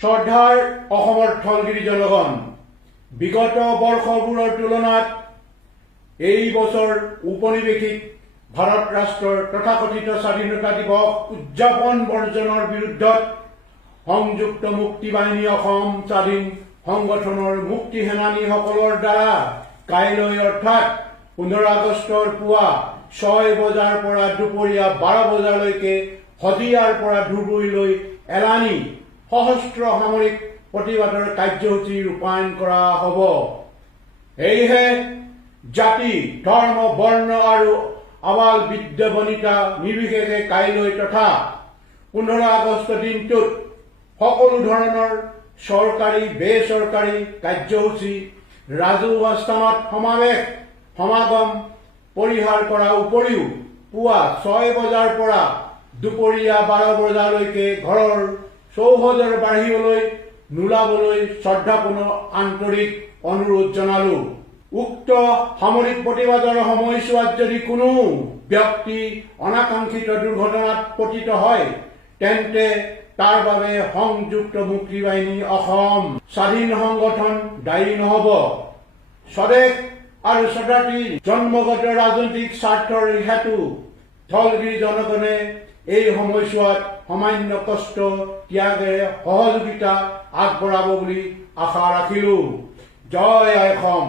শ্ৰদ্ধাৰ অসমৰ স্থলগিৰি জনগণ, বিগত বৰ্ষবোৰৰ তুলনাত এই বছৰ ঔপনিৱেশিক ভাৰত ৰাষ্ট্ৰৰ তথাকথিত স্বাধীনতা দিৱস উদযাপন বৰ্জনৰ বিৰুদ্ধত সংযুক্ত মুক্তি বাহিনী অসম স্বাধীন সংগঠনৰ মুক্তি সেনানীসকলৰ দ্বাৰা কাইলৈ অৰ্থাৎ 15 আগষ্টৰ পুৱা 6 বজাৰ পৰা দুপৰীয়া 12 বজালৈকে শদিয়াৰ পৰা ধুবুৰীলৈ এলানি সশস্ত্ৰ সামৰিক প্ৰতিবাদৰ কাৰ্যসূচী ৰূপায়ণ কৰা হ'ব। সেয়েহে জাতি, ধৰ্ম, বৰ্ণ আৰু আবাল বৃদ্ধ বনিতা নিৰ্বিশেষে কাইলৈ তথা 15 আগষ্ট দিনটোত সকলো ধৰণৰ চৰকাৰী বেচৰকাৰী কাৰ্যসূচী, ৰাজহুৱা স্থানত সমাৱেশ সমাগম পৰিহাৰ কৰাৰ উপৰিও পুৱা 6 বজাৰ পৰা দুপৰীয়া 12 বজালৈকে ঘৰৰ চৌহদৰ বাহিৰলৈ নোলাবলৈ শ্ৰদ্ধাপূৰ্ণ আন্তৰিক অনুৰোধ জনালো। উক্ত সামৰিক প্ৰতিবাদৰ সময়ছোৱাত যদি কোনো ব্যক্তি অনাকাংক্ষিত দুৰ্ঘটনাত পতিত হয় তেন্তে তাৰ বাবে সংযুক্ত মুক্তি বাহিনী অসম স্বাধীন সংগঠন দায়ী নহব। স্বদেশ আৰু স্বজাতিৰ জন্মগত ৰাজনৈতিক স্বাৰ্থৰ হেতু স্থলগিৰি জনগণে এই সময়ছোৱাত সামান্য কষ্ট ত্যাগেৰে সহযোগিতা আগবঢ়াব বুলি আশা ৰাখিলো। জয় অসম।